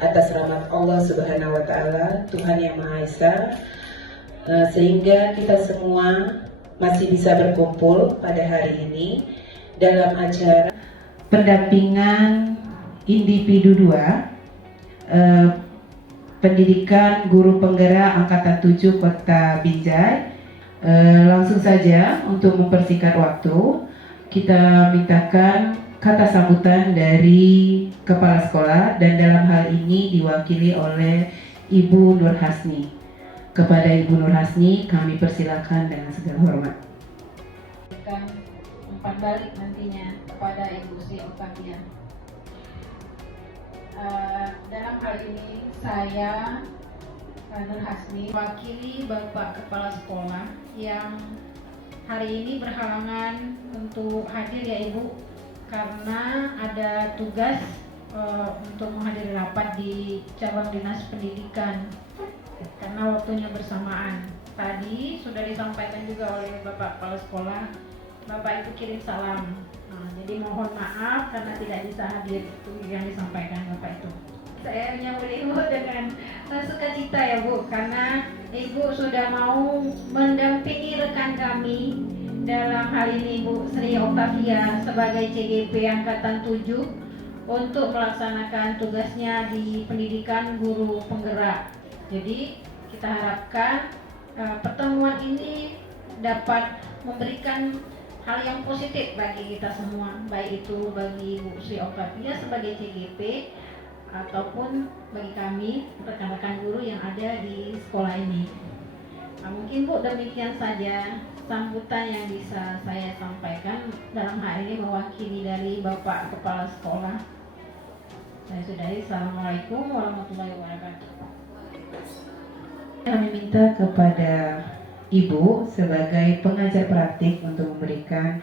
atas rahmat Allah Subhanahu wa Ta'ala, Tuhan Yang Maha Esa, sehingga kita semua masih bisa berkumpul pada hari ini dalam acara pendampingan individu 2 pendidikan guru penggerak angkatan 7 Kota Binjai. Langsung saja untuk mempersingkat waktu, kita mintakan kata sambutan dari kepala sekolah, dan dalam hal ini diwakili oleh Ibu Nur Hasni. Kepada Ibu Nur Hasni kami persilakan dengan segala hormat. Umpan balik nantinya kepada Ibu Sri Octavia. Dalam hal ini saya Nur Hasni wakili Bapak Kepala Sekolah yang hari ini berhalangan untuk hadir ya Ibu, karena ada tugas untuk menghadiri rapat di cabang dinas pendidikan karena waktunya bersamaan. Tadi sudah disampaikan juga oleh Bapak Kepala Sekolah, Bapak itu kirim salam. Jadi mohon maaf karena tidak bisa hadir, itu yang disampaikan Bapak itu. Saya menyambut Ibu dengan sukacita ya Bu, karena Ibu sudah mau mendampingi rekan kami dalam hal ini Ibu Sri Octavia sebagai CGP Angkatan 7 untuk melaksanakan tugasnya di pendidikan guru penggerak. Jadi kita harapkan pertemuan ini dapat memberikan hal yang positif bagi kita semua, baik itu bagi Ibu Sri Octavia sebagai CGP ataupun bagi kami rekan-rekan guru yang ada di sekolah ini. Mungkin Bu, demikian saja sambutan yang bisa saya sampaikan dalam hal ini mewakili dari Bapak Kepala Sekolah. Saya sudahi. Assalamualaikum warahmatullahi wabarakatuh. Kami minta kepada Ibu sebagai pengajar praktik untuk memberikan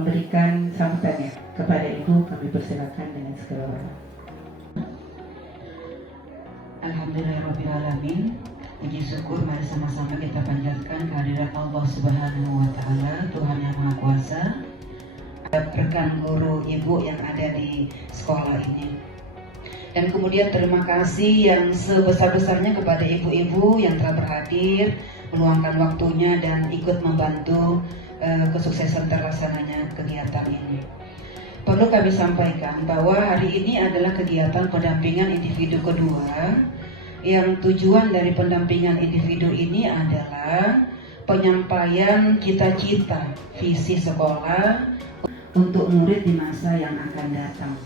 memberikan sambutannya. Kepada Ibu kami persilakan dengan segala hormat. Alhamdulillahirrahmanirrahim. Puji syukur mari sama-sama kita panjatkan kehadirat Allah Subhanahu wa Ta'ala, Tuhan Yang Maha Kuasa, rekan guru Ibu yang ada di sekolah ini. Dan kemudian terima kasih yang sebesar-besarnya kepada ibu-ibu yang telah berhadir, meluangkan waktunya dan ikut membantu kesuksesan terlaksananya kegiatan ini. Perlu kami sampaikan bahwa hari ini adalah kegiatan pendampingan individu kedua, yang tujuan dari pendampingan individu ini adalah penyampaian cita-cita visi sekolah untuk murid di masa yang akan datang,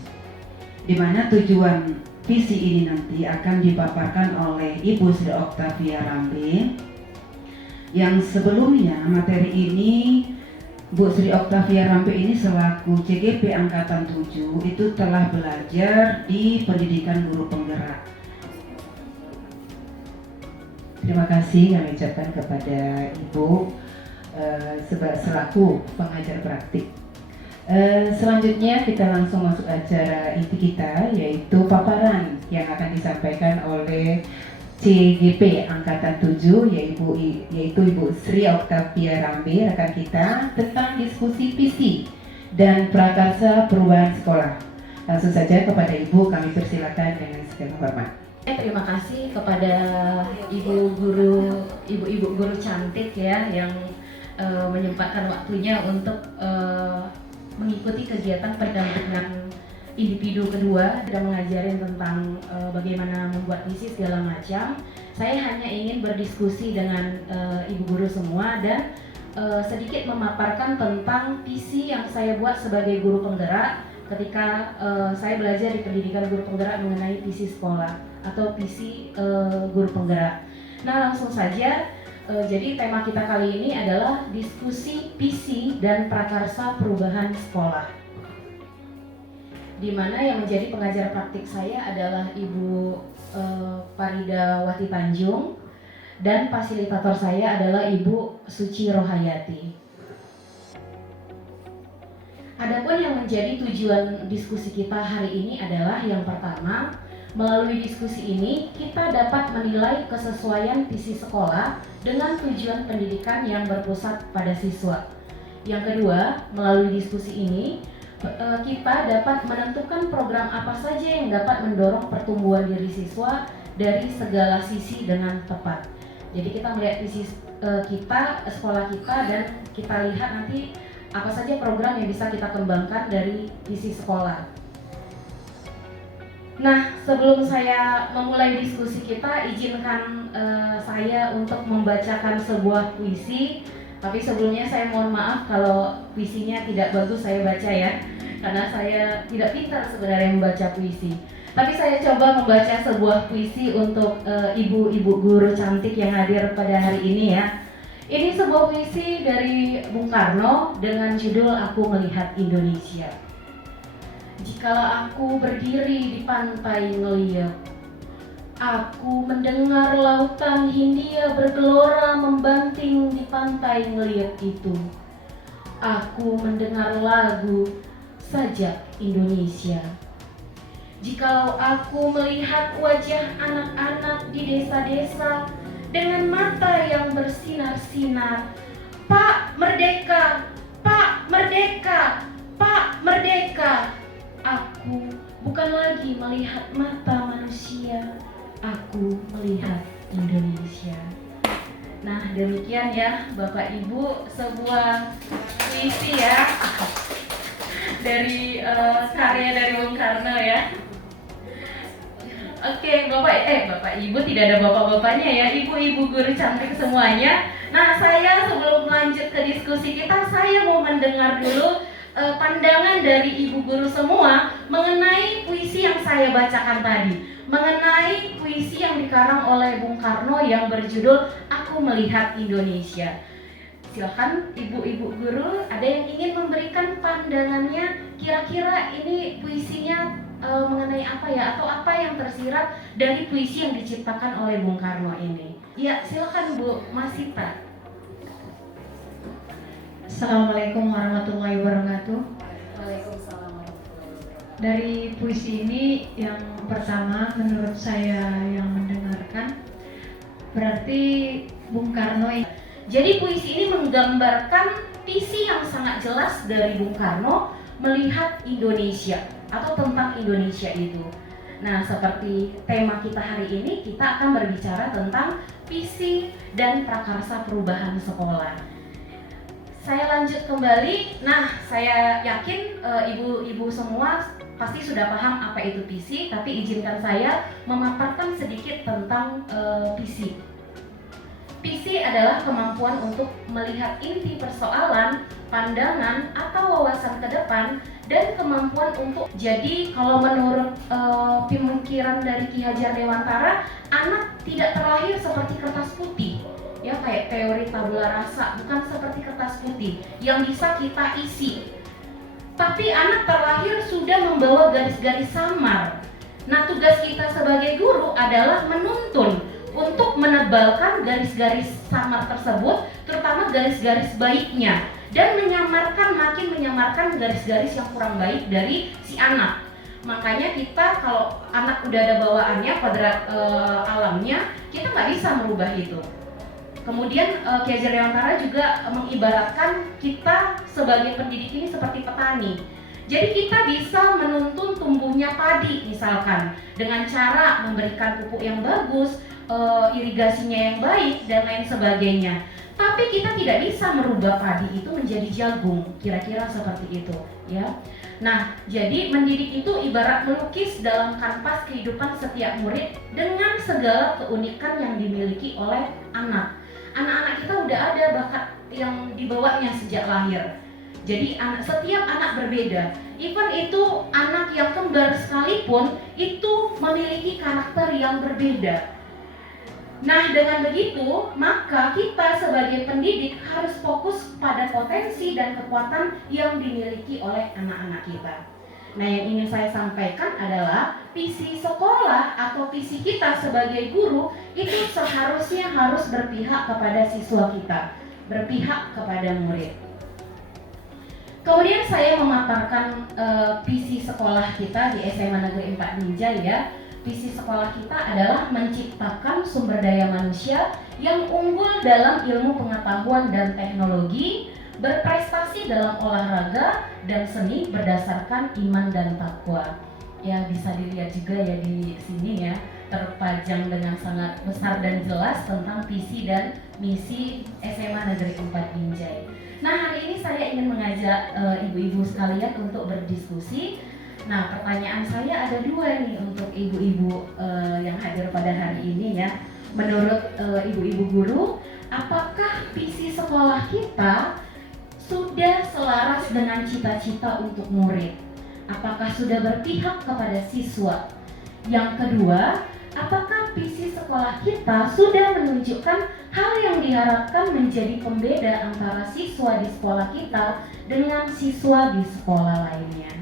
di mana tujuan visi ini nanti akan dipaparkan oleh Ibu Sri Octavia Rambe, yang sebelumnya materi ini Bu Sri Octavia Rambe ini selaku CGP Angkatan 7 itu telah belajar di pendidikan guru penggerak. Terima kasih kami ucapkan kepada Ibu selaku pengajar praktik. Selanjutnya kita langsung masuk acara inti kita, yaitu paparan yang akan disampaikan oleh CGP Angkatan 7 yaitu Ibu Sri Octavia Rambe, rekan kita, tentang diskusi visi dan prakarsa perubahan sekolah. Langsung saja kepada Ibu kami persilakan dengan segala hormat. Terima kasih kepada ibu guru cantik ya yang menyempatkan waktunya untuk mengikuti kegiatan pendampingan individu kedua dan mengajarin tentang bagaimana membuat visi segala macam. Saya hanya ingin berdiskusi dengan ibu guru semua dan sedikit memaparkan tentang visi yang saya buat sebagai guru penggerak ketika saya belajar di pendidikan guru penggerak mengenai visi sekolah atau visi guru penggerak. Nah, langsung saja. Jadi tema kita kali ini adalah diskusi visi dan prakarsa perubahan sekolah, di mana yang menjadi pengajar praktik saya adalah Ibu Farida Wati Tanjung dan fasilitator saya adalah Ibu Suci Rohayati. Adapun yang menjadi tujuan diskusi kita hari ini adalah yang pertama, melalui diskusi ini kita dapat menilai kesesuaian visi sekolah dengan tujuan pendidikan yang berpusat pada siswa. Yang kedua, melalui diskusi ini kita dapat menentukan program apa saja yang dapat mendorong pertumbuhan diri siswa dari segala sisi dengan tepat. Jadi kita melihat visi kita, sekolah kita, dan kita lihat nanti apa saja program yang bisa kita kembangkan dari visi sekolah. Nah, sebelum saya memulai diskusi kita, izinkan saya untuk membacakan sebuah puisi. Tapi sebelumnya saya mohon maaf kalau puisinya tidak bagus saya baca ya, karena saya tidak pintar sebenarnya membaca puisi. Tapi saya coba membaca sebuah puisi untuk ibu-ibu guru cantik yang hadir pada hari ini ya. Ini sebuah puisi dari Bung Karno dengan judul Aku Melihat Indonesia. Jikalau aku berdiri di pantai ngeliat, aku mendengar lautan Hindia bergelora membanting di pantai ngeliat itu. Aku mendengar lagu sajak Indonesia. Jikalau aku melihat wajah anak-anak di desa-desa dengan mata yang bersinar-sinar, Pak Merdeka, Pak Merdeka, Pak Merdeka. Aku bukan lagi melihat mata manusia, aku melihat Indonesia. Nah, demikian ya Bapak Ibu, sebuah puisi ya dari karya dari Bung Karno ya. Oke, Bapak Ibu, tidak ada bapak-bapaknya ya, ibu-ibu guru cantik semuanya. Nah, saya sebelum lanjut ke diskusi kita, saya mau mendengar dulu pandangan dari ibu guru semua mengenai puisi yang saya bacakan tadi, mengenai puisi yang dikarang oleh Bung Karno yang berjudul Aku Melihat Indonesia. Silakan ibu-ibu guru, ada yang ingin memberikan pandangannya, kira-kira ini puisinya mengenai apa ya, atau apa yang tersirat dari puisi yang diciptakan oleh Bung Karno ini. Ya, silakan Bu Masita. Assalamualaikum warahmatullahi wabarakatuh. Waalaikumsalam. Dari puisi ini yang pertama menurut saya yang mendengarkan, berarti Bung Karno. Jadi puisi ini menggambarkan visi yang sangat jelas dari Bung Karno melihat Indonesia atau tentang Indonesia itu. Nah, seperti tema kita hari ini, kita akan berbicara tentang visi dan prakarsa perubahan sekolah. Saya lanjut kembali. Nah, saya yakin ibu-ibu semua pasti sudah paham apa itu visi, tapi izinkan saya memaparkan sedikit tentang visi. Visi adalah kemampuan untuk melihat inti persoalan, pandangan, atau wawasan ke depan, dan kemampuan untuk, jadi kalau menurut pemikiran dari Ki Hajar Dewantara, anak tidak terlahir seperti kertas putih. Ya, kayak teori tabula rasa, bukan seperti kertas putih yang bisa kita isi. Tapi anak terlahir sudah membawa garis-garis samar. Nah, tugas kita sebagai guru adalah menuntun untuk menebalkan garis-garis samar tersebut, terutama garis-garis baiknya, dan makin menyamarkan garis-garis yang kurang baik dari si anak. Makanya kita kalau anak udah ada bawaannya, kodrat alamnya, kita nggak bisa merubah itu. Kemudian Ki Hajar Dewantara juga mengibaratkan kita sebagai pendidik ini seperti petani. Jadi kita bisa menuntun tumbuhnya padi misalkan dengan cara memberikan pupuk yang bagus, irigasinya yang baik, dan lain sebagainya. Tapi kita tidak bisa merubah padi itu menjadi jagung, kira-kira seperti itu ya. Nah, jadi mendidik itu ibarat melukis dalam kanvas kehidupan setiap murid dengan segala keunikan yang dimiliki oleh anak. Anak-anak kita udah ada bakat yang dibawanya sejak lahir. Jadi setiap anak berbeda. Even itu anak yang kembar sekalipun itu memiliki karakter yang berbeda. Nah, dengan begitu, maka kita sebagai pendidik harus fokus pada potensi dan kekuatan yang dimiliki oleh anak-anak kita. Nah, yang ingin saya sampaikan adalah visi sekolah atau visi kita sebagai guru itu seharusnya harus berpihak kepada siswa kita, berpihak kepada murid. Kemudian saya memaparkan visi sekolah kita di SMA Negeri 4 Binjai ya. Visi sekolah kita adalah menciptakan sumber daya manusia yang unggul dalam ilmu pengetahuan dan teknologi, berprestasi dalam olahraga dan seni berdasarkan iman dan takwa. Ya, bisa dilihat juga ya di sini ya, terpajang dengan sangat besar dan jelas tentang visi dan misi SMA Negeri 4 Binjai. Nah, hari ini saya ingin mengajak ibu-ibu sekalian untuk berdiskusi. Nah, pertanyaan saya ada dua nih untuk ibu-ibu yang hadir pada hari ini ya. Menurut ibu-ibu guru, apakah visi sekolah kita sudah selaras dengan cita-cita untuk murid? Apakah sudah berpihak kepada siswa? Yang kedua, apakah visi sekolah kita sudah menunjukkan hal yang diharapkan menjadi pembeda antara siswa di sekolah kita dengan siswa di sekolah lainnya?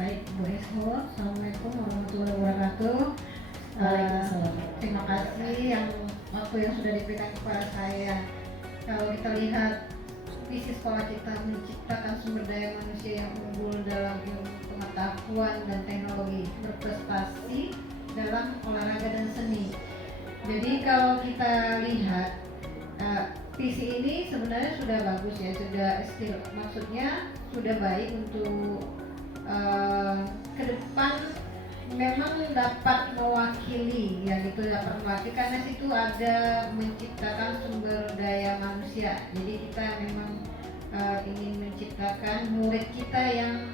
Baik, Bu Esho, Assalamualaikum warahmatullahi wabarakatuh. Terima kasih waktu yang sudah diberikan kepada saya. Kalau kita lihat visi sekolah kita menciptakan sumber daya manusia yang unggul dalam ilmu pengetahuan dan teknologi, berprestasi dalam olahraga dan seni. Jadi kalau kita lihat visi ini sebenarnya sudah bagus ya, maksudnya sudah baik untuk ke depan memang dapat mewakili ya gitu, dapat mewakili karena situ ada menciptakan sumber daya manusia. Jadi kita memang ingin menciptakan murid kita yang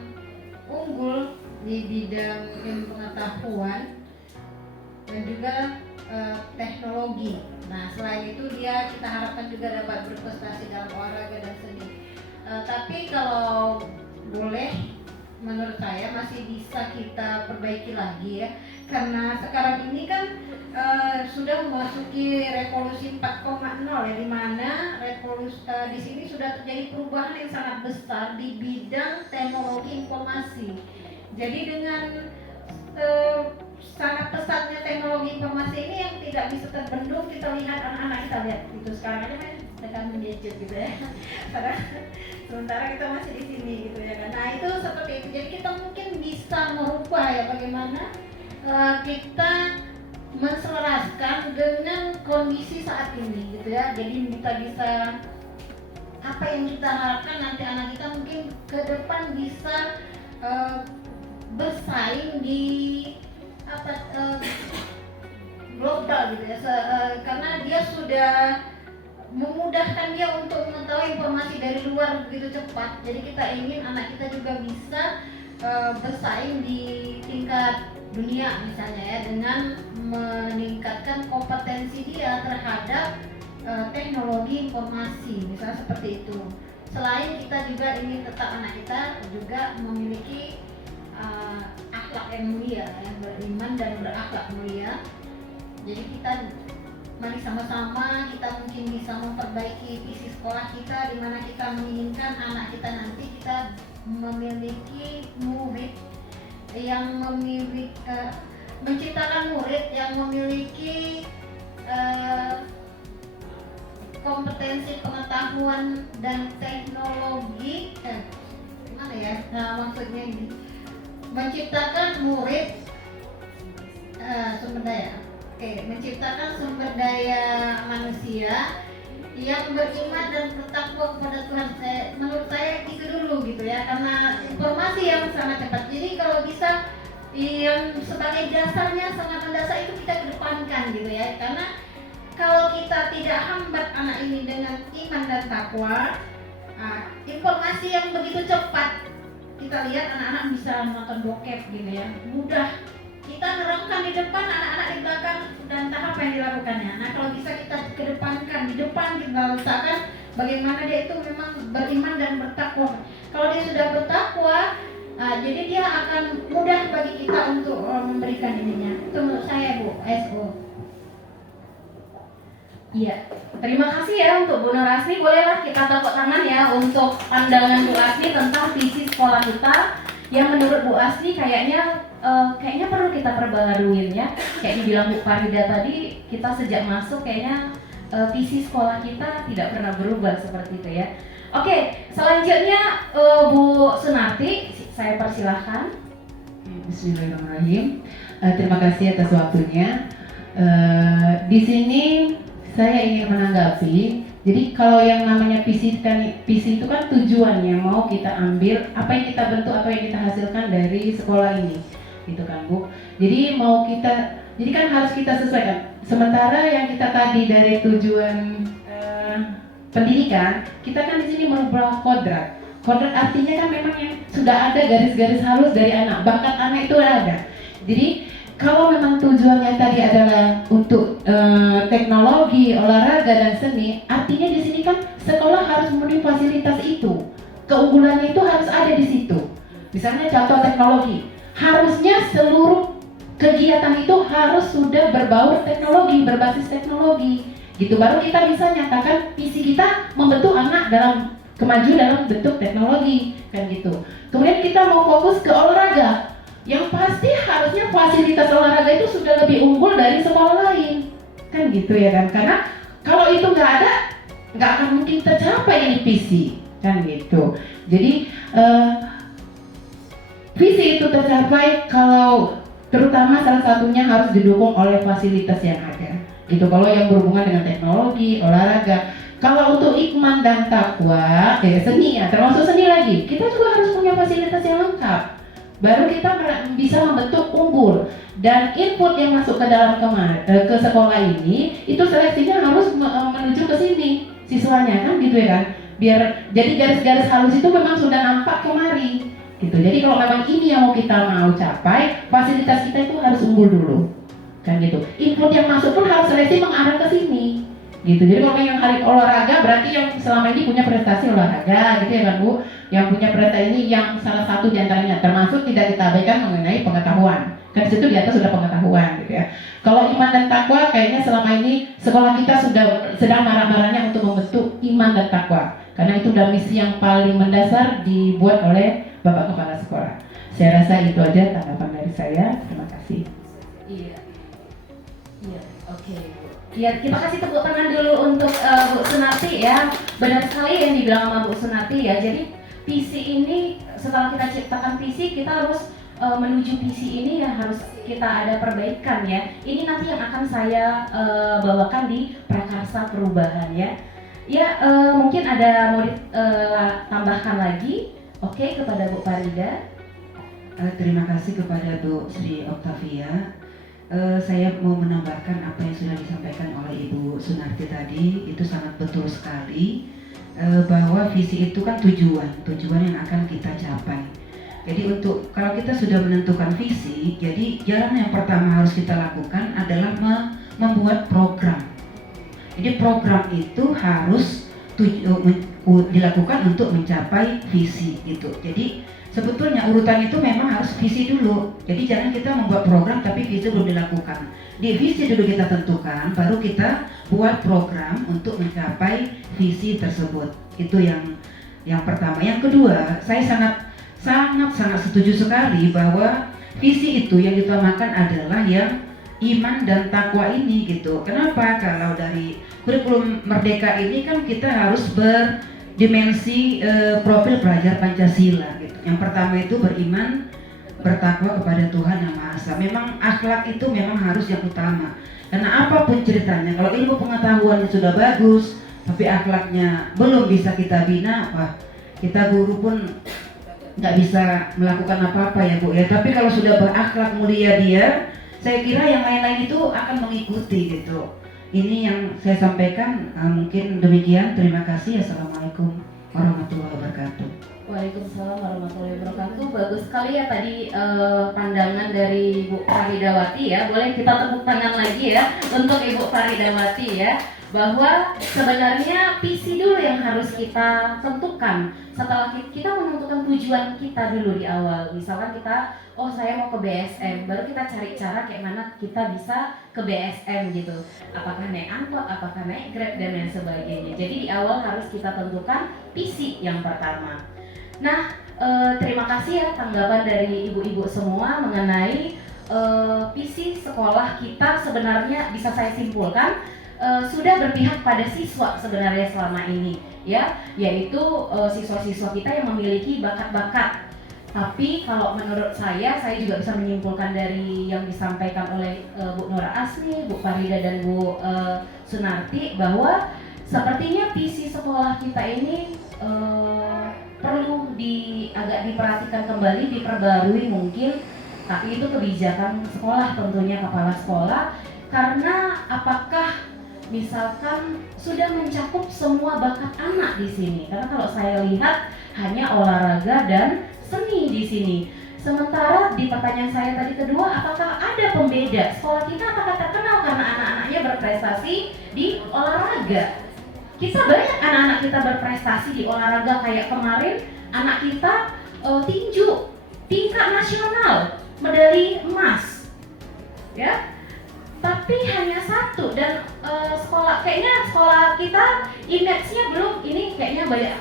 unggul di bidang ilmu pengetahuan dan juga teknologi. Nah, selain itu kita harapkan juga dapat berprestasi dalam olahraga dan seni. Tapi kalau boleh, menurut saya masih bisa kita perbaiki lagi ya, karena sekarang ini kan sudah memasuki revolusi 4.0 ya, di mana di sini sudah terjadi perubahan yang sangat besar di bidang teknologi informasi. Jadi dengan sangat pesatnya teknologi informasi ini yang tidak bisa terbendung, kita lihat anak-anak kita lihat itu sekarang aja kan mereka gadget gitu ya. Sementara kita masih di sini gitu ya kan. Nah, itu seperti itu. Jadi kita mungkin bisa merubah ya bagaimana kita menselaraskan dengan kondisi saat ini gitu ya. Jadi kita bisa apa yang kita harapkan nanti anak kita mungkin ke depan bisa bersaing di global gitu ya, karena dia sudah memudahkan dia untuk mengetahui informasi dari luar begitu cepat. Jadi kita ingin anak kita juga bisa bersaing di tingkat dunia misalnya ya, dengan meningkatkan kompetensi dia terhadap teknologi informasi misalnya seperti itu. Selain kita juga ingin tetap anak kita juga memiliki akhlak yang mulia, yang beriman dan berakhlak mulia. Jadi kita mari sama-sama kita mungkin bisa memperbaiki visi sekolah kita, di mana kita menginginkan anak kita nanti kita memiliki murid yang menciptakan murid yang memiliki kompetensi pengetahuan dan teknologi gimana ya, maksudnya ini menciptakan murid sumber daya. Menciptakan sumber daya manusia yang beriman dan bertakwa kepada Tuhan. Menurut saya itu dulu gitu ya, karena informasi yang sangat cepat. Jadi kalau bisa yang sebagai dasarnya sangat mendasar itu kita kedepankan gitu ya, karena kalau kita tidak hambat anak ini dengan iman dan takwa, informasi yang begitu cepat, kita lihat anak-anak bisa nonton bokep gitu ya, mudah. Kita nerangkan di depan, anak-anak di belakang, dan tahap yang dilakukannya. Nah, kalau bisa kita kedepankan, di depan kita letakkan bagaimana dia itu memang beriman dan bertakwa. Kalau dia sudah bertakwa, jadi dia akan mudah bagi kita untuk memberikan ininya. Itu menurut saya, Bu SO. Iya, terima kasih ya untuk Bu Nurasni. Bolehlah kita tepuk tangan ya untuk pandangan Bu Asni tentang visi sekolah kita, yang menurut Bu Asni kayaknya perlu kita perbaharuin ya. Kayak dibilang Bu Farida tadi, kita sejak masuk kayaknya visi sekolah kita tidak pernah berubah seperti itu ya. Oke, selanjutnya Bu Sunarti, saya persilahkan. Bismillahirrahmanirrahim. Terima kasih atas waktunya. Di sini saya ingin menanggapi. Jadi kalau yang namanya visi itu kan tujuannya mau kita ambil apa yang kita bentuk, apa yang kita hasilkan dari sekolah ini, gitu kan Bu. Jadi jadi kan harus kita sesuaikan. Sementara yang kita tadi dari tujuan pendidikan, kita kan di sini merubah kodrat. Kodrat artinya kan memang yang sudah ada garis-garis halus dari anak, bakat anak itu ada. Jadi kalau memang tujuannya tadi adalah untuk teknologi, olahraga dan seni, artinya di sini kan sekolah harus memenuhi fasilitas itu. Keunggulannya itu harus ada di situ. Misalnya contoh teknologi, harusnya seluruh kegiatan itu harus sudah berbaur teknologi, berbasis teknologi. Gitu baru kita bisa nyatakan visi kita membentuk anak dalam kemajuan dalam bentuk teknologi, kan gitu. Kemudian kita mau fokus ke olahraga. Yang pasti harusnya fasilitas olahraga itu sudah lebih unggul dari sekolah lain, kan gitu ya kan? Karena kalau itu nggak ada, nggak akan mungkin tercapai ini visi, kan gitu. Jadi visi itu tercapai kalau terutama salah satunya harus didukung oleh fasilitas yang ada. Itu kalau yang berhubungan dengan teknologi, olahraga. Kalau untuk iman dan takwa, seni ya, termasuk seni lagi, kita juga harus punya fasilitas yang lengkap. Baru kita bisa membentuk unggul, dan input yang masuk ke dalam ke sekolah ini itu seleksinya harus menuju ke sini siswanya, kan gitu ya kan, biar jadi garis-garis halus itu memang sudah nampak kemari gitu. Jadi kalau memang ini yang kita mau capai, fasilitas kita itu harus unggul dulu, kan gitu. Input yang masuk pun harus seleksi mengarah ke sini gitu. Jadi kalau yang hari olahraga berarti yang selama ini punya prestasi olahraga gitu ya kan Bu, yang punya prestasi ini yang salah satu diantaranya, termasuk tidak kita abaikan mengenai pengetahuan, kan disitu di atas sudah pengetahuan gitu ya. Kalau iman dan takwa kayaknya selama ini sekolah kita sedang marah-marahnya untuk membentuk iman dan takwa, karena itu udah misi yang paling mendasar dibuat oleh Bapak Kepala Sekolah. Saya rasa itu aja tanggapan dari saya. Terima kasih. Iya, oke. Ya, kita kasih tepuk tangan dulu untuk Bu Sunarti ya. Benar sekali yang dibilang sama Bu Sunarti ya. Jadi visi ini setelah kita ciptakan visi, kita harus menuju visi ini yang harus kita ada perbaikan ya. Ini nanti yang akan saya bawakan di Prakarsa Perubahan ya. Ya, mungkin ada mau ditambahkan lagi. Oke, kepada Bu Farida. Terima kasih kepada Bu Sri Octavia. Saya mau menambahkan apa yang sudah disampaikan oleh Ibu Sunarti tadi. Itu sangat betul sekali, bahwa visi itu kan tujuan yang akan kita capai. Jadi kalau kita sudah menentukan visi, jadi jalan yang pertama harus kita lakukan adalah membuat program. Jadi program itu harus dilakukan untuk mencapai visi gitu. Jadi sebetulnya urutan itu memang harus visi dulu. Jadi jangan kita membuat program tapi visi belum dilakukan. Di visi dulu kita tentukan, baru kita buat program untuk mencapai visi tersebut. Itu yang pertama. Yang kedua, saya sangat setuju sekali bahwa visi itu yang diutamakan adalah yang iman dan takwa ini gitu. Kenapa? Kalau dari kurikulum Merdeka ini kan kita harus berdimensi profil pelajar Pancasila gitu. Yang pertama itu beriman, bertakwa kepada Tuhan Yang Maha Esa. Memang akhlak itu memang harus yang utama. Karena apapun ceritanya, kalau ilmu pengetahuannya sudah bagus, tapi akhlaknya belum bisa kita bina, wah, kita guru pun nggak bisa melakukan apa-apa ya Bu ya. Tapi kalau sudah berakhlak mulia dia, saya kira yang lain-lain itu akan mengikuti gitu. Ini yang saya sampaikan, mungkin demikian. Terima kasih. Assalamualaikum warahmatullahi wabarakatuh. Waalaikumsalam warahmatullahi wabarakatuh. Bagus sekali ya tadi pandangan dari Bu Faridawati ya. Boleh kita tepuk tangan lagi ya untuk Ibu Faridawati ya. Bahwa sebenarnya visi dulu yang harus kita tentukan setelah kita menentukan tujuan kita dulu di awal. Misalkan kita, oh saya mau ke BSM, baru kita cari cara kayak mana kita bisa ke BSM gitu. Apakah naik angkot, apakah naik Grab dan lain sebagainya. Jadi di awal harus kita tentukan visi yang pertama. Nah, terima kasih ya tanggapan dari ibu-ibu semua mengenai visi sekolah kita. Sebenarnya bisa saya simpulkan sudah berpihak pada siswa sebenarnya selama ini ya, yaitu siswa-siswa kita yang memiliki bakat-bakat Tapi kalau menurut saya juga bisa menyimpulkan dari yang disampaikan oleh Bu Nora Asni, Bu Farida dan Bu Sunarti bahwa sepertinya visi sekolah kita ini perlu agak diperhatikan kembali, diperbarui mungkin. Tapi itu kebijakan sekolah tentunya, kepala sekolah. Karena apakah misalkan sudah mencakup semua bakat anak di sini? Karena kalau saya lihat hanya olahraga dan seni di sini. Sementara di pertanyaan saya tadi kedua, apakah ada pembeda? Sekolah kita apakah terkenal karena anak-anaknya berprestasi di olahraga? Kita banyak anak-anak kita berprestasi di olahraga, kayak kemarin anak kita tinju tingkat nasional, medali emas, ya. Tapi hanya satu, dan sekolah kita image-nya belum, ini kayaknya banyak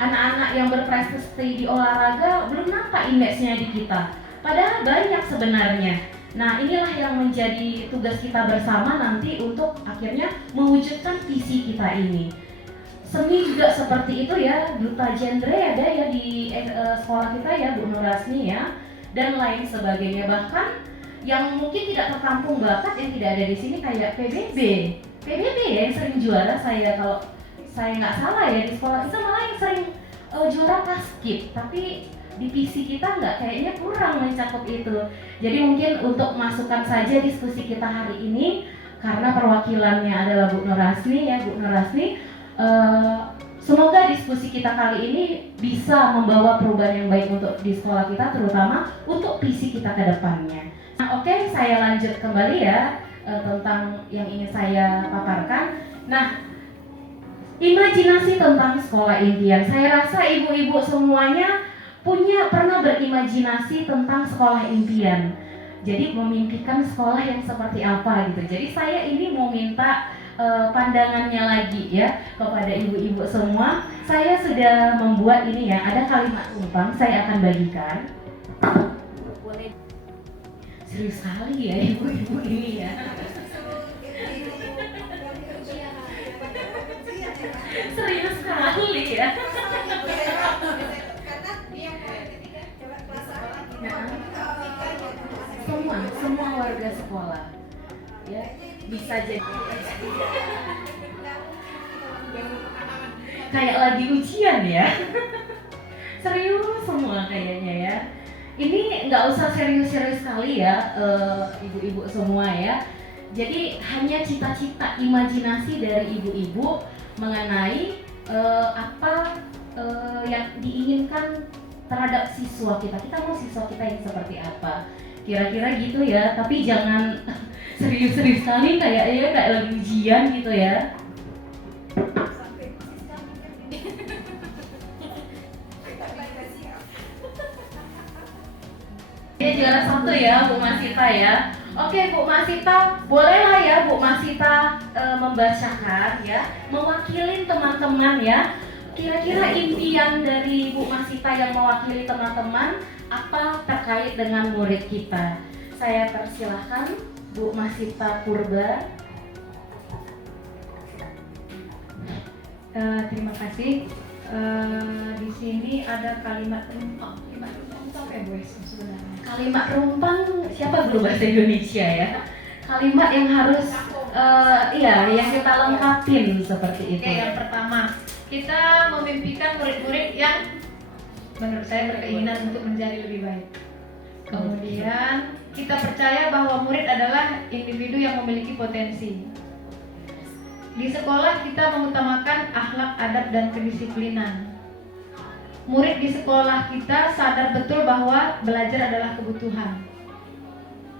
anak-anak yang berprestasi di olahraga belum nampak image-nya di kita. Padahal banyak sebenarnya. Nah, inilah yang menjadi tugas kita bersama nanti untuk akhirnya mewujudkan visi kita ini. Seni juga seperti itu ya, duta genre ada ya di sekolah kita ya, Bu Nurasni ya, dan lain sebagainya. Bahkan yang mungkin tidak tertampung bakat yang tidak ada di sini kayak PBB ya yang sering juara, saya kalau saya nggak salah ya di sekolah kita malah yang sering juara paskib, tapi di visi kita kayaknya kurang mencakup itu. Jadi mungkin untuk masukkan saja diskusi kita hari ini, karena perwakilannya adalah Bu Nurasni ya, Bu Nurasni, semoga diskusi kita kali ini bisa membawa perubahan yang baik untuk di sekolah kita, terutama untuk visi kita ke depannya. Nah, oke, saya lanjut kembali ya tentang yang ingin saya paparkan. Nah, imajinasi tentang sekolah impian. Saya rasa ibu-ibu semuanya pernah berimajinasi tentang sekolah impian. Jadi memimpikan sekolah yang seperti apa gitu. Jadi saya ini mau minta pandangannya lagi ya kepada ibu-ibu semua. Saya sudah membuat ini ya, ada kalimat rumpang saya akan bagikan. Boleh. Serius sekali ya ibu-ibu ini ya. Serius sekali ya. Semua warga sekolah ya bisa jadi kayak lagi ujian ya. Serius semua kayaknya ya. Ini nggak usah serius-serius sekali ya ibu-ibu semua ya. Jadi hanya cita-cita, imajinasi dari ibu-ibu mengenai apa yang diinginkan terhadap siswa kita. Kita mau siswa kita yang seperti apa? Kira-kira gitu ya. Tapi jangan serius-serius sekali kayak lagi ujian gitu ya. Ini juara satu ya Bu Masita ya. Oke Bu Masita, bolehlah ya Bu Masita membacakan ya, mewakili teman-teman ya. Kira-kira impian dari Bu Masita yang mewakili teman-teman apa terkait dengan murid kita? Saya persilahkan Bu Masita Purba. Terima kasih. Di sini ada kalimat rumpang. Kalimat rumpang siapa belum bahasa Indonesia ya? Kalimat yang harus yang kita lengkapin seperti itu. Oke, yang pertama, kita memimpikan murid-murid yang menurut saya berkeinginan untuk menjadi lebih baik. Kemudian kita percaya bahwa murid adalah individu yang memiliki potensi. Di sekolah kita mengutamakan akhlak, adab, dan kedisiplinan. Murid di sekolah kita sadar betul bahwa belajar adalah kebutuhan.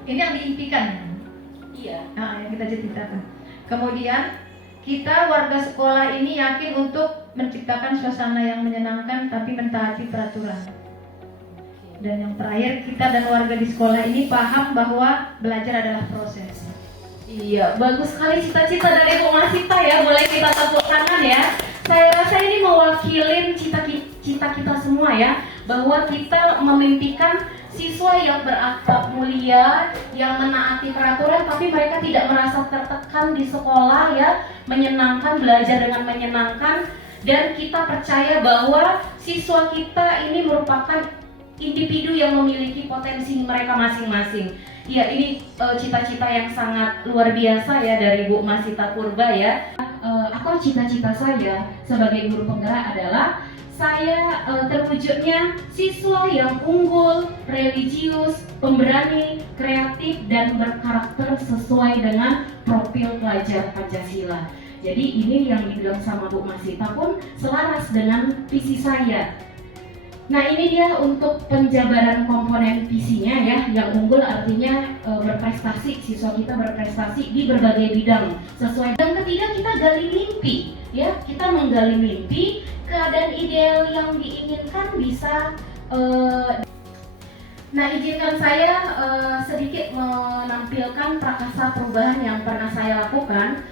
Ini yang diimpikan. Iya. Nah, yang kita ceritakan. Kemudian kita warga sekolah ini yakin untuk menciptakan suasana yang menyenangkan tapi mentaati peraturan. Dan yang terakhir, kita dan warga di sekolah ini paham bahwa belajar adalah proses. Iya, bagus sekali cita-cita dari Bu Masita ya. Boleh kita tepuk tangan ya. Saya rasa ini mewakili cita kita semua ya, bahwa kita memimpikan siswa yang berakhlak mulia, yang menaati peraturan, tapi mereka tidak merasa tertekan di sekolah ya, menyenangkan, belajar dengan menyenangkan. dan kita percaya bahwa siswa kita ini merupakan individu yang memiliki potensi mereka masing-masing. Ya, ini cita-cita yang sangat luar biasa ya dari Bu Masita Purba ya. Atau cita-cita saya sebagai guru penggerak adalah saya terwujudnya siswa yang unggul, religius, pemberani, kreatif, dan berkarakter sesuai dengan profil pelajar Pancasila. Jadi ini yang dibilang sama Bu Masita pun selaras dengan visi saya. Nah, ini dia untuk penjabaran komponen visinya ya. Yang unggul artinya berprestasi, siswa kita berprestasi di berbagai bidang sesuai. Yang ketiga, kita gali mimpi ya. Kita menggali mimpi, keadaan ideal yang diinginkan bisa Nah, izinkan saya sedikit menampilkan prakasa perubahan yang pernah saya lakukan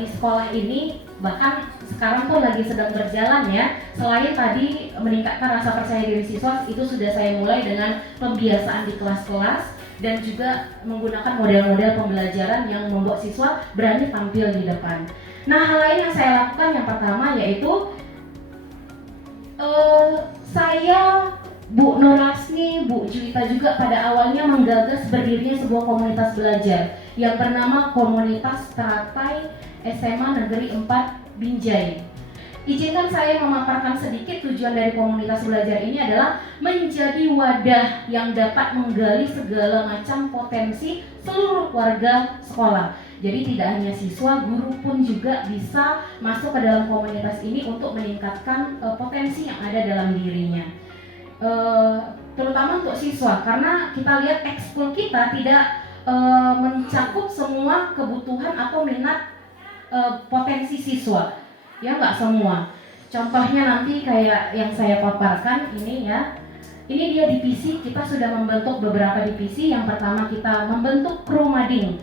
di sekolah ini, bahkan sekarang pun lagi sedang berjalan ya. Selain tadi meningkatkan rasa percaya diri siswa, itu sudah saya mulai dengan pembiasaan di kelas-kelas dan juga menggunakan model-model pembelajaran yang membuat siswa berani tampil di depan. Nah, hal lain yang saya lakukan yang pertama yaitu saya, Bu Nur Lasmi, Bu Juwita juga pada awalnya menggagas berdirinya sebuah komunitas belajar yang bernama Komunitas Teratai SMA Negeri 4 Binjai. Izinkan saya memaparkan sedikit tujuan dari komunitas belajar ini adalah menjadi wadah yang dapat menggali segala macam potensi seluruh warga sekolah. Jadi tidak hanya siswa, guru pun juga bisa masuk ke dalam komunitas ini untuk meningkatkan potensi yang ada dalam dirinya. Terutama untuk siswa, karena kita lihat ekskul kita tidak mencakup semua kebutuhan atau minat potensi siswa, ya nggak semua. Contohnya nanti kayak yang saya paparkan ini ya, ini dia divisi, kita sudah membentuk beberapa divisi. Yang pertama kita membentuk kru mading,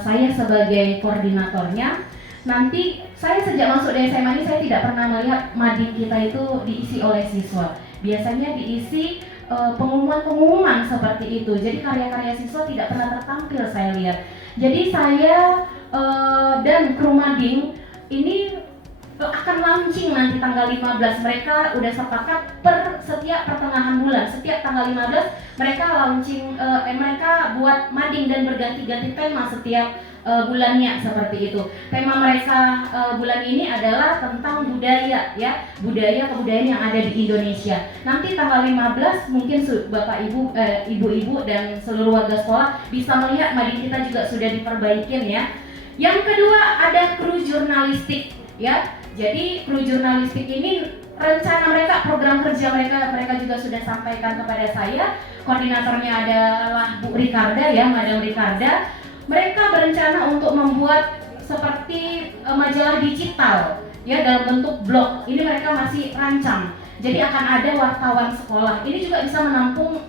saya sebagai koordinatornya. Nanti saya sejak masuk di SMA ini saya tidak pernah melihat mading kita itu diisi oleh siswa. Biasanya diisi pengumuman-pengumuman seperti itu. Jadi karya-karya siswa tidak pernah tertampil saya lihat. Jadi saya dan kru mading ini akan launching nanti tanggal 15. Mereka udah sepakat per setiap pertengahan bulan, setiap tanggal 15 mereka launching, mereka buat mading dan berganti-ganti tema setiap bulannya seperti itu. Tema mereka bulan ini adalah tentang budaya ya, kebudayaan yang ada di Indonesia. Nanti tanggal 15 mungkin Bapak Ibu, Ibu-ibu dan seluruh warga sekolah bisa melihat mading kita juga sudah diperbaikin ya. Yang kedua ada kru jurnalistik ya. Jadi kru jurnalistik ini rencana mereka, program kerja mereka juga sudah sampaikan kepada saya. Koordinatornya adalah Bu Ricarda ya, Madam Ricarda. Mereka berencana untuk membuat seperti majalah digital ya dalam bentuk blog. Ini mereka masih rancang. Jadi akan ada wartawan sekolah. Ini juga bisa menampung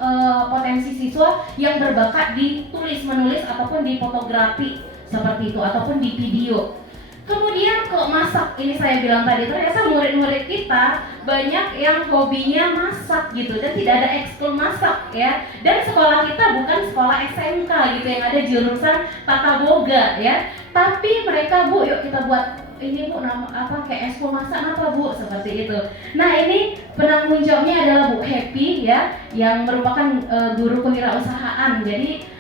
potensi siswa yang berbakat di tulis-menulis ataupun di fotografi seperti itu ataupun di video. Kemudian kalau masak, ini saya bilang tadi ternyata murid-murid kita banyak yang hobinya masak gitu dan tidak ada ekskul masak ya. Dan sekolah kita bukan sekolah SMK gitu yang ada jurusan tata boga ya. Tapi mereka, Bu, yuk kita buat ini Bu, nama apa kayak ekskul masak apa Bu, seperti itu. Nah, ini penanggung jawabnya adalah Bu Happy ya, yang merupakan guru kewirausahaan. Jadi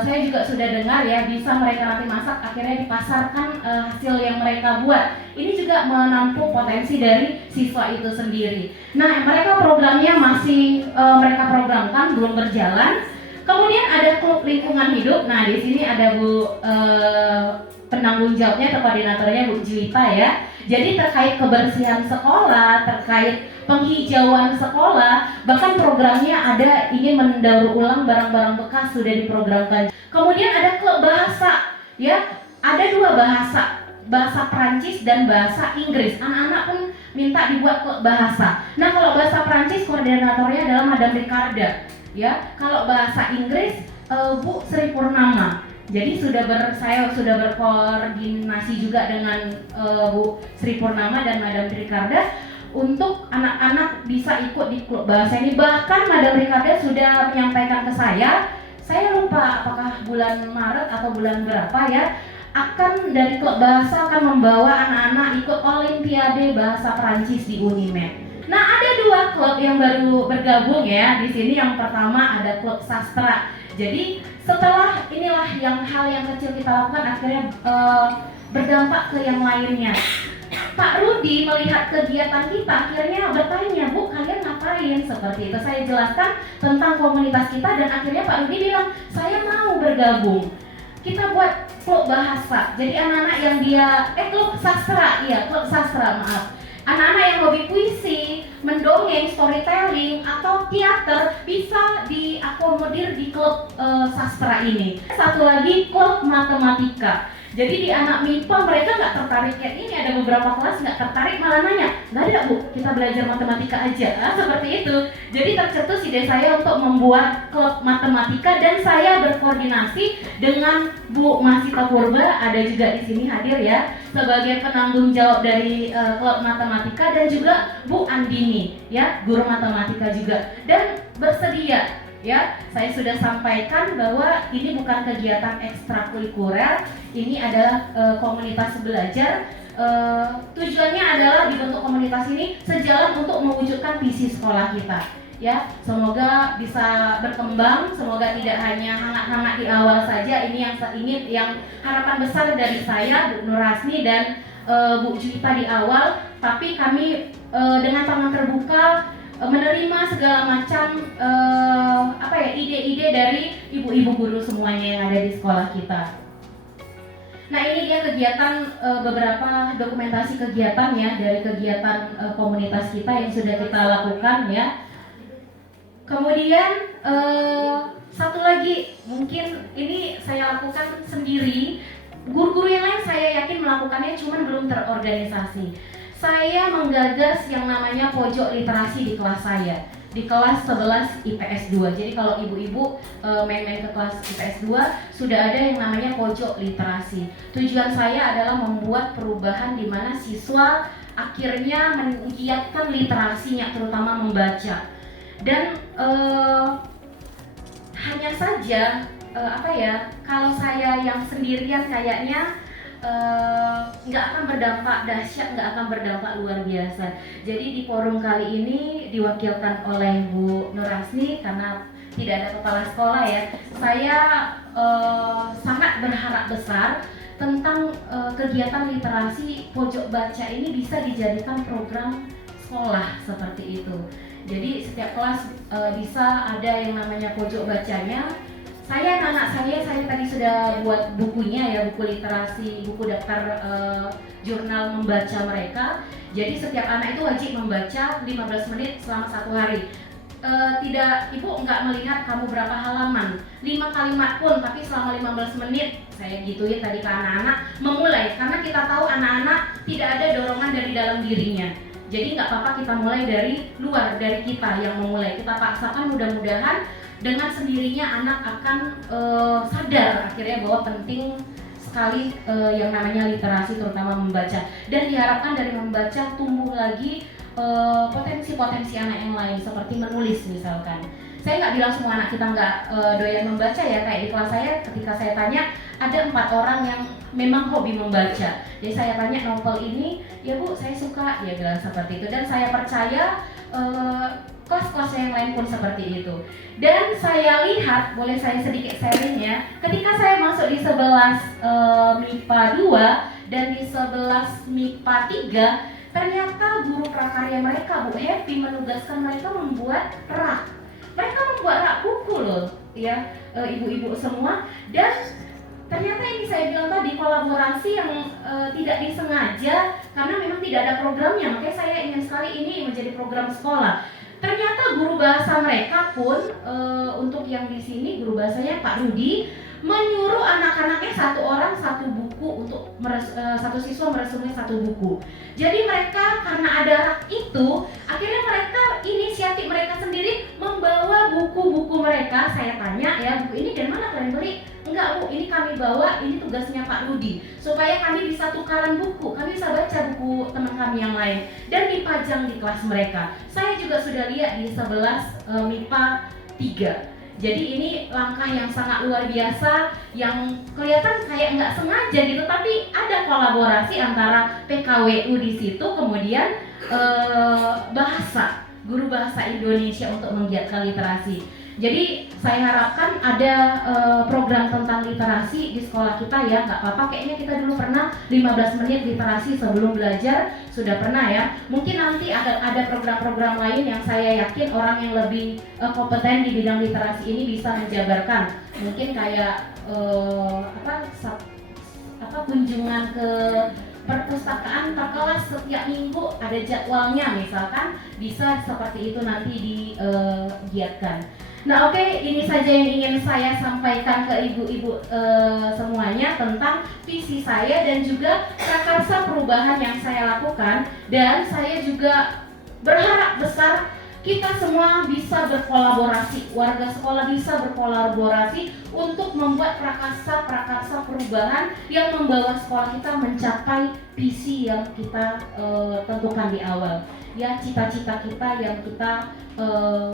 saya juga sudah dengar ya, bisa mereka nanti masak akhirnya dipasarkan hasil yang mereka buat. Ini juga menampung potensi dari siswa itu sendiri. Nah, mereka programnya masih mereka programkan, belum berjalan. Kemudian ada klub lingkungan hidup. Nah, di sini ada Bu penanggung jawabnya atau koordinatornya Bu Juwita ya. Jadi terkait kebersihan sekolah, terkait penghijauan sekolah, bahkan programnya ada ingin mendaur ulang barang-barang bekas sudah diprogramkan. Kemudian ada klub bahasa, ya, ada 2 bahasa Prancis dan bahasa Inggris. Anak-anak pun minta dibuat klub bahasa. Nah, kalau bahasa Prancis koordinatornya adalah Madam Ricarda, ya. Kalau bahasa Inggris Bu Sri Purnama. Jadi saya sudah berkoordinasi juga dengan Bu Sri Purnama dan Madam Ricarda untuk anak-anak bisa ikut di klub bahasa ini. Bahkan Madam Ricarda sudah menyampaikan ke saya lupa apakah bulan Maret atau bulan berapa ya, akan dari klub bahasa akan membawa anak-anak ikut Olimpiade Bahasa Perancis di Unimed. Nah, ada 2 klub yang baru bergabung ya di sini. Yang pertama ada klub sastra. Jadi setelah inilah hal yang kecil kita lakukan akhirnya berdampak ke yang lainnya. Pak Rudi melihat kegiatan kita akhirnya bertanya, Bu, kalian ngapain? Seperti itu saya jelaskan tentang komunitas kita dan akhirnya Pak Rudi bilang, saya mau bergabung. Kita buat klub bahasa. Jadi anak-anak yang klub sastra, klub sastra, maaf. Anak-anak yang hobi puisi, mendongeng, storytelling, atau teater bisa diakomodir di klub sastra ini. Satu lagi klub matematika. Jadi di anak MIPA mereka nggak tertarik kayak ini, ada beberapa kelas nggak tertarik malah nanya, nggak ada Bu, kita belajar matematika aja, seperti itu. Jadi tercetus ide saya untuk membuat klub matematika dan saya berkoordinasi dengan Bu Masita Purba, ada juga di sini hadir ya, sebagai penanggung jawab dari klub matematika dan juga Bu Andini ya, guru matematika juga, dan bersedia. Ya, saya sudah sampaikan bahwa ini bukan kegiatan ekstrakurikuler, ini adalah komunitas belajar. Tujuannya adalah dibentuk komunitas ini sejalan untuk mewujudkan visi sekolah kita. Ya, semoga bisa berkembang, semoga tidak hanya hangat-hangat di awal saja. Ini yang harapan besar dari saya, Bu Nur Hasni dan Bu Juwita di awal. Tapi kami dengan tangan terbuka menerima segala macam ide-ide dari ibu-ibu guru semuanya yang ada di sekolah kita. Nah, ini dia kegiatan beberapa dokumentasi kegiatan ya dari kegiatan komunitas kita yang sudah kita lakukan ya. Kemudian satu lagi mungkin ini saya lakukan sendiri. Guru-guru yang lain saya yakin melakukannya, cuman belum terorganisasi. Saya menggagas yang namanya pojok literasi di kelas saya, di kelas 11 IPS 2. Jadi kalau ibu-ibu main-main ke kelas IPS 2 sudah ada yang namanya pojok literasi. Tujuan saya adalah membuat perubahan di mana siswa akhirnya menggiatkan literasinya, terutama membaca. Dan hanya saja kalau saya yang sendirian kayaknya nggak akan berdampak dahsyat, nggak akan berdampak luar biasa. Jadi di forum kali ini diwakilkan oleh Bu Nur Hasni karena tidak ada kepala sekolah ya. Saya sangat berharap besar tentang kegiatan literasi pojok baca ini bisa dijadikan program sekolah seperti itu. Jadi setiap kelas bisa ada yang namanya pojok bacanya. Anak saya tadi sudah buat bukunya ya, buku literasi, buku daftar jurnal membaca mereka. Jadi setiap anak itu wajib membaca 15 menit selama 1 hari. Ibu nggak melihat kamu berapa halaman, 5 kalimat pun, tapi selama 15 menit saya gituin tadi ke anak-anak memulai, karena kita tahu anak-anak tidak ada dorongan dari dalam dirinya. Jadi nggak apa-apa kita mulai dari luar, dari kita yang memulai. Kita paksakan, mudah-mudahan dengan sendirinya anak akan sadar akhirnya bahwa penting sekali yang namanya literasi, terutama membaca. Dan diharapkan dari membaca tumbuh lagi potensi-potensi anak yang lain seperti menulis misalkan. Saya nggak bilang semua anak kita nggak doyan membaca ya, kayak di kelas saya ketika saya tanya ada 4 orang yang memang hobi membaca. Jadi saya tanya novel ini, ya Bu saya suka, dia bilang seperti itu. Dan saya percaya kelas-kelas yang lain pun seperti itu. Dan saya lihat, boleh saya sedikit sharing ya, ketika saya masuk di 11 MIPA 2 dan di 11 MIPA 3, ternyata guru prakarya mereka, Bu Happy, menugaskan mereka membuat rak. Mereka membuat rak buku loh, ya, ibu-ibu semua. Dan ternyata ini saya bilang tadi kolaborasi yang tidak disengaja karena memang tidak ada programnya. Makanya saya ingin sekali ini menjadi program sekolah. Ternyata guru bahasa mereka pun untuk yang di sini guru bahasanya Pak Rudi menyuruh anak-anaknya 1 orang 1 buku untuk satu siswa meresumnya 1 buku. Jadi mereka karena ada rak itu, akhirnya mereka inisiatif mereka sendiri membawa buku-buku mereka. Saya tanya ya, buku ini dari mana kalian beli? Enggak Bu, ini kami bawa, ini tugasnya Pak Rudi, supaya kami bisa tukaran buku, kami bisa baca buku teman kami yang lain dan dipajang di kelas mereka. Saya juga sudah lihat di 11 MIPA 3. Jadi ini langkah yang sangat luar biasa, yang kelihatan kayak nggak sengaja gitu, tapi ada kolaborasi antara PKWU di situ, kemudian guru bahasa Indonesia untuk menggiatkan literasi. Jadi saya harapkan ada program tentang literasi di sekolah kita ya, nggak apa-apa, kayaknya kita dulu pernah 15 menit literasi sebelum belajar, sudah pernah ya. Mungkin nanti ada program-program lain yang saya yakin orang yang lebih kompeten di bidang literasi ini bisa menjabarkan. Mungkin kayak kunjungan ke perpustakaan per kelas setiap minggu ada jadwalnya misalkan, bisa seperti itu nanti digiatkan. Nah oke, ini saja yang ingin saya sampaikan ke ibu-ibu semuanya tentang visi saya dan juga prakarsa perubahan yang saya lakukan, dan saya juga berharap besar kita semua bisa berkolaborasi, warga sekolah bisa berkolaborasi untuk membuat prakarsa perubahan yang membawa sekolah kita mencapai visi yang kita tentukan di awal, ya, cita-cita kita yang kita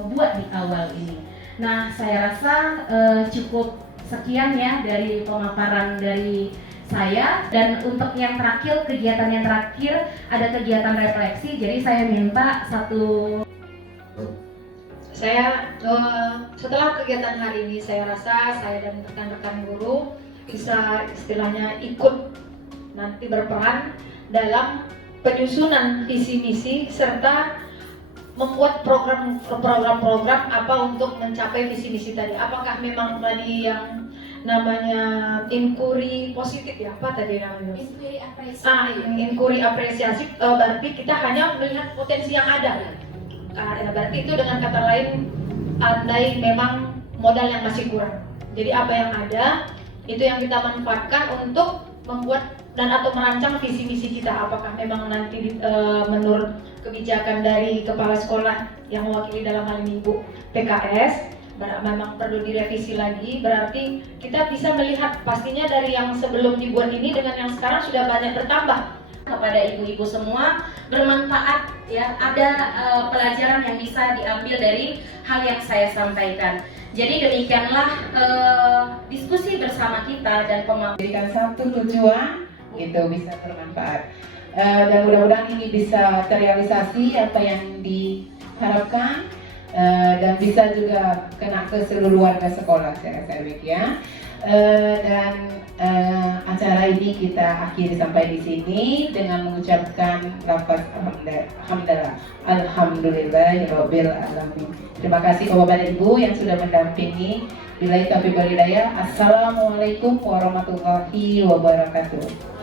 buat di awal ini. Nah, saya rasa cukup sekian ya dari pemaparan dari saya, dan untuk yang terakhir, kegiatan yang terakhir ada kegiatan refleksi. Jadi saya minta setelah kegiatan hari ini, saya rasa saya dan rekan-rekan guru bisa istilahnya ikut nanti berperan dalam penyusunan visi misi serta membuat program-program apa untuk mencapai visi misi tadi. Apakah memang tadi yang namanya inquiry positif ya, apa tadi namanya? Inquiry apresiasi. Inquiry apresiasi, berarti kita hanya melihat potensi yang ada. Berarti itu dengan kata lain, andai memang modal yang masih kurang. Jadi apa yang ada itu yang kita manfaatkan untuk membuat dan atau merancang visi misi kita. Apakah memang nanti menurut kebijakan dari kepala sekolah yang mewakili dalam hal ini Ibu PKS memang perlu direvisi lagi. Berarti kita bisa melihat pastinya dari yang sebelum dibuat ini dengan yang sekarang sudah banyak bertambah. Kepada ibu-ibu semua, bermanfaat ya, ada pelajaran yang bisa diambil dari hal yang saya sampaikan. Jadi demikianlah diskusi bersama kita dan Memberikan satu tujuan itu bisa bermanfaat, dan mudah-mudahan ini bisa terrealisasi apa yang diharapkan, dan bisa juga kena ke seluruh warga sekolah, saya rasa demikian. Dan acara ini kita akhiri sampai di sini dengan mengucapkan lafaz alhamdulillahirabbil alamin. Terima kasih kepada Bapak Ibu yang sudah mendampingi. Billahi taufiq wal hidayah. Assalamualaikum warahmatullahi wabarakatuh.